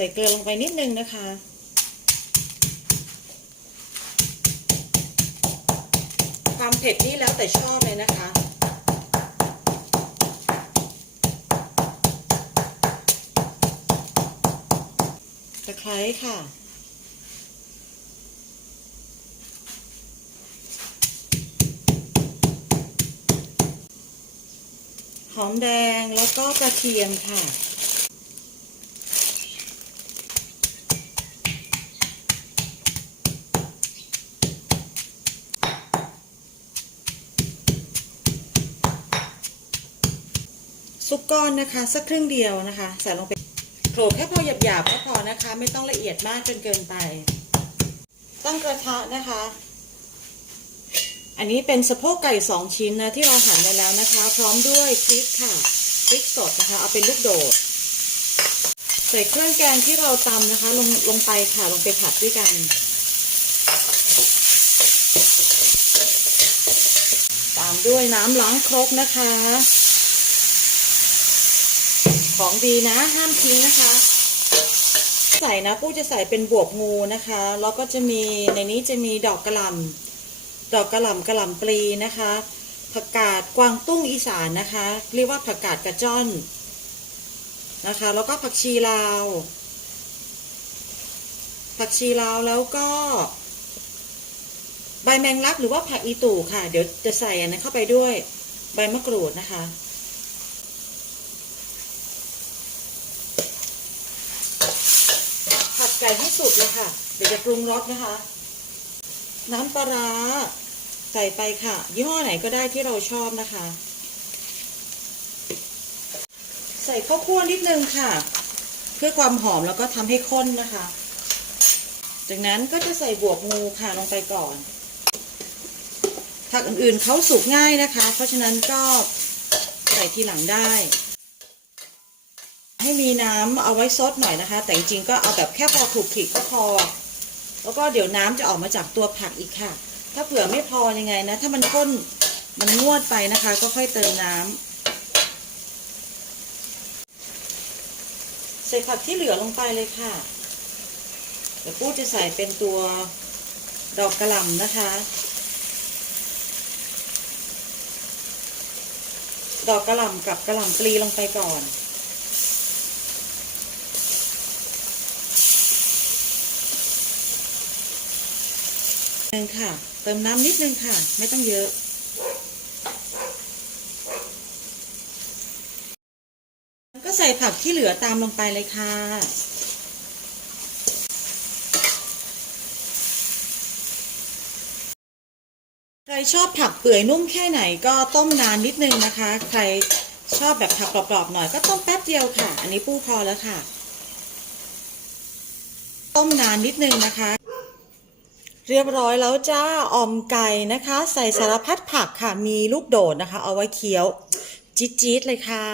ใส่เกลือลงไปนิดนึงนะคะ ความเผ็ดนี่แล้วแต่ชอบเลยนะคะตะไคร้ค่ะ หอมแดงแล้วก็กระเทียมค่ะ ก้อนนะคะ สักครึ่งเดียวนะคะใส่ลงไปโขลกแค่พอหยาบๆก็พอนะคะ ไม่ต้องละเอียดมากจนเกินไป ตั้งกระทะนะคะ อันนี้เป็นสะโพกไก่สองชิ้นนะที่เราหั่นไว้แล้วนะคะ พร้อมด้วยพริกค่ะพริกสดนะคะ เอาเป็นลูกโดดใส่เครื่องแกงที่เราตำนะคะ ลงลงไปค่ะลงไปผัดด้วยกันตามด้วยน้ำล้างครกนะคะ ของดีนะห้ามทิ้งนะคะ ใส่นะปู้จะใส่เป็นบวบงูนะคะ แล้วก็จะมีในนี้จะมีดอกกระหล่ำดอกกระหล่ำกระหล่ำปลีนะคะ ผักกาดกวางตุ้งอีสานนะคะ เรียกว่าผักกาดกระจ้อนนะคะ แล้วก็ผักชีลาว ผักชีลาวแล้วก็ใบแมงลักหรือว่าผักอีตู่ค่ะ เดี๋ยวจะใส่อันนั้นเข้าไปด้วย ใบมะกรูดนะคะ ผัด ไก่ให้สุกเลยค่ะ เดี๋ยวจะปรุงรสนะคะ น้ำปลาร้าใส่ไปค่ะ ยี่ห้อไหนก็ได้ที่เราชอบนะคะ ใส่ข้าวคั่วนิดนึงค่ะ เพื่อความหอมแล้วก็ทำให้ข้นนะคะ จากนั้นก็จะใส่บวบงูค่ะลงไปก่อนผักอื่นๆเขาสุกง่ายนะคะ เพราะฉะนั้นก็ใส่ทีหลังได้ ให้มีน้ำเอาไว้ซดหน่อยนะคะ แต่จริงๆก็เอาแบบแค่พอขลุกขลิกก็พอ แล้วก็เดี๋ยวน้ำจะออกมาจากตัวผักอีกค่ะ ถ้าเผื่อไม่พอยังไงนะ ถ้ามันข้นมันงวดไปนะคะ ก็ค่อยเติมน้ำใส่ผักที่เหลือลงไปเลยค่ะ เดี๋ยวปู้จะใส่เป็นตัวดอกกระหล่ำนะคะ ดอกกระหล่ำกับกระหล่ำปลีลงไปก่อน หนึ่งค่ะ เติมน้ำนิดนึงค่ะ ไม่ต้องเยอะก็ใส่ผักที่เหลือตามลงไปเลยค่ะ ใครชอบผักเปื่อยนุ่มแค่ไหนก็ต้มนานนิดนึงนะคะ ใครชอบแบบผักกรอบๆหน่อยก็ต้มแป๊บเดียวค่ะ อันนี้ปูพอแล้วค่ะ ต้มนานนิดนึงนะคะ เรียบร้อยแล้วจ้าออมไก่นะคะ ใส่สารพัดผักค่ะ มีลูกโดดนะคะ เอาไว้เคี้ยว จี๊ดๆเลยค่ะ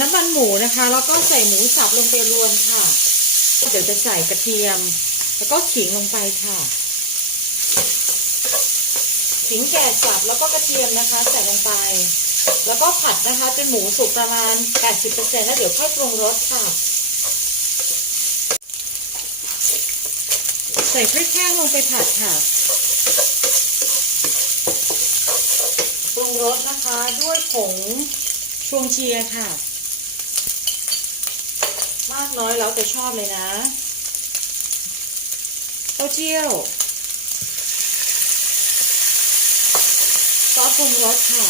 น้ำมันหมูนะคะ แล้วก็ใส่หมูสับลงไปรวนค่ะ เดี๋ยวจะใส่กระเทียม แล้วก็ขิงลงไปค่ะ ขิงแก่สับแล้วก็กระเทียมนะคะ ใส่ลงไป แล้วก็ผัดนะคะจนหมูสุกประมาณ 80%แล้วเดี๋ยวค่อยปรุงรสค่ะ ใส่พริกแห้งลงไปผัดค่ะปรุงรสนะคะด้วยผงชวงเชียร์ค่ะ มากน้อยแล้วแต่ชอบเลยนะเต้าเจี้ยวซอสปรุงรสค่ะ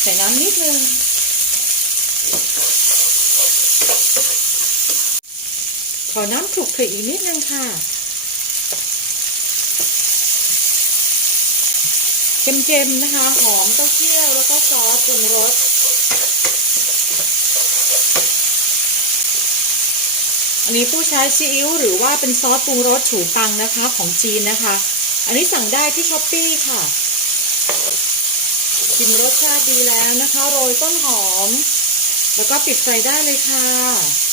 ใส่น้ำนิดนึงขอน้ำถูกคลิอีกนิดนึงค่ะ เค็มๆนะคะ หอมเต้าเจี้ยวแล้วก็ซอสปรุงรสอันนี้ผู้ใช้ซีอิ๊วหรือว่าเป็นซอสปรุงรสฉูปังนะคะของจีนนะคะ อันนี้สั่งได้ที่ช้อปปี้ค่ะชิมรสชาติดีแล้วนะคะ โรยต้นหอม แล้วก็ปิดไฟได้เลยค่ะ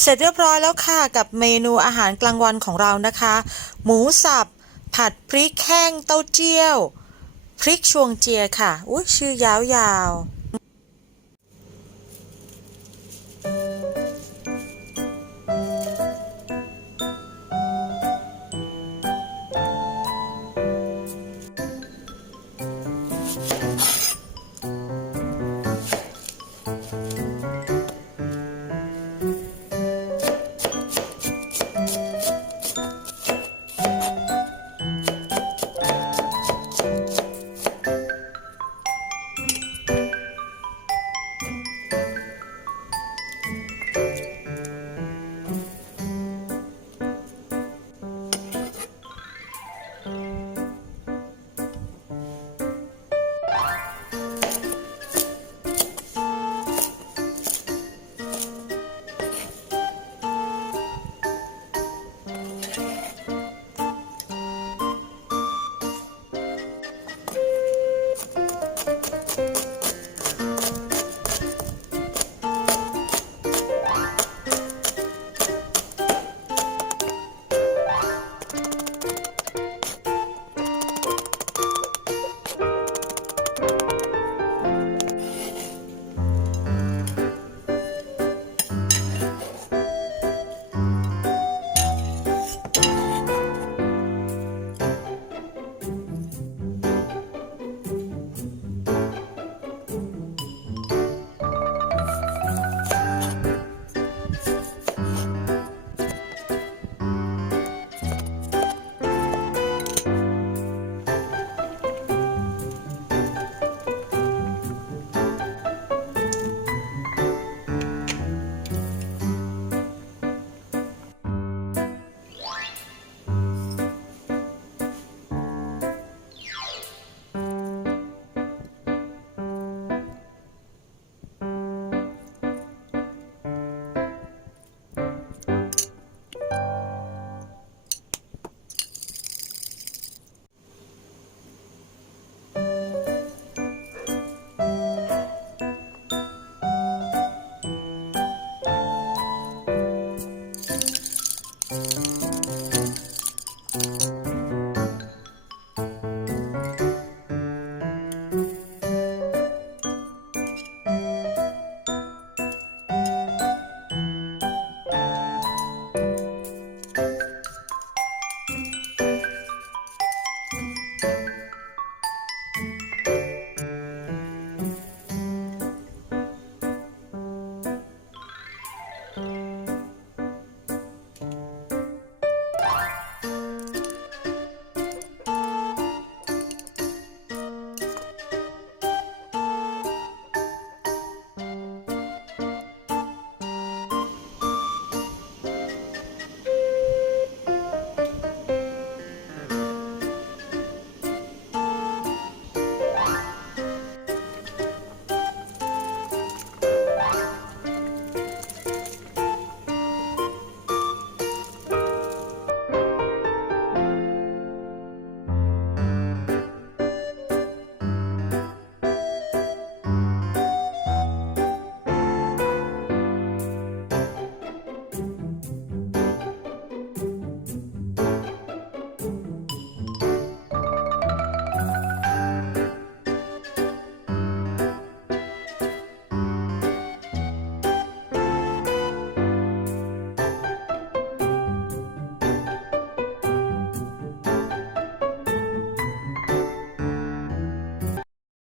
เสร็จเรียบร้อยแล้วค่ะกับเมนูอาหารกลางวันของเรานะคะ หมูสับ ผัดพริกแห้งเต้าเจี้ยว พริกชวงเจียค่ะ อุ้ยชื่อยาวๆ